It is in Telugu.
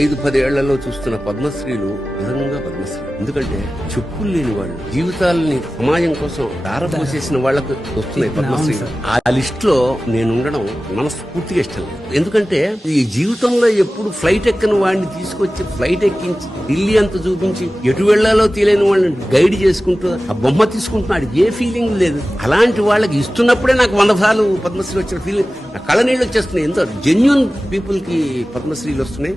5-10 ఏళ్లలో చూస్తున్న పద్మశ్రీలు నిజంగా పద్మశ్రీ. ఎందుకంటే చెప్పులు లేని వాళ్ళు, జీవితాలని సమాజం కోసం దారపోసేసిన వాళ్లకు వస్తున్నాయి పద్మశ్రీలు. ఆ లిస్ట్ లో నేను ఉండడం మనస్ఫూర్తిగా ఇష్టం లేదు. ఎందుకంటే ఈ జీవితంలో ఎప్పుడు ఫ్లైట్ ఎక్కని వాడిని తీసుకొచ్చి ఫ్లైట్ ఎక్కించి ఢిల్లీ అంతా చూపించి ఎటు వెళ్లాలో తెలియని వాళ్ళని గైడ్ చేసుకుంటూ ఆ బొమ్మ తీసుకుంటున్నాడు. ఏ ఫీలింగ్ లేదు. అలాంటి వాళ్ళకి ఇస్తున్నప్పుడే నాకు 100 సార్లు పద్మశ్రీ వచ్చిన ఫీలింగ్, నా కళ్ళ నీళ్ళు వచ్చేస్తున్నాయి. ఎంతో జెన్యూన్ పీపుల్ కి పద్మశ్రీలు వస్తున్నాయి.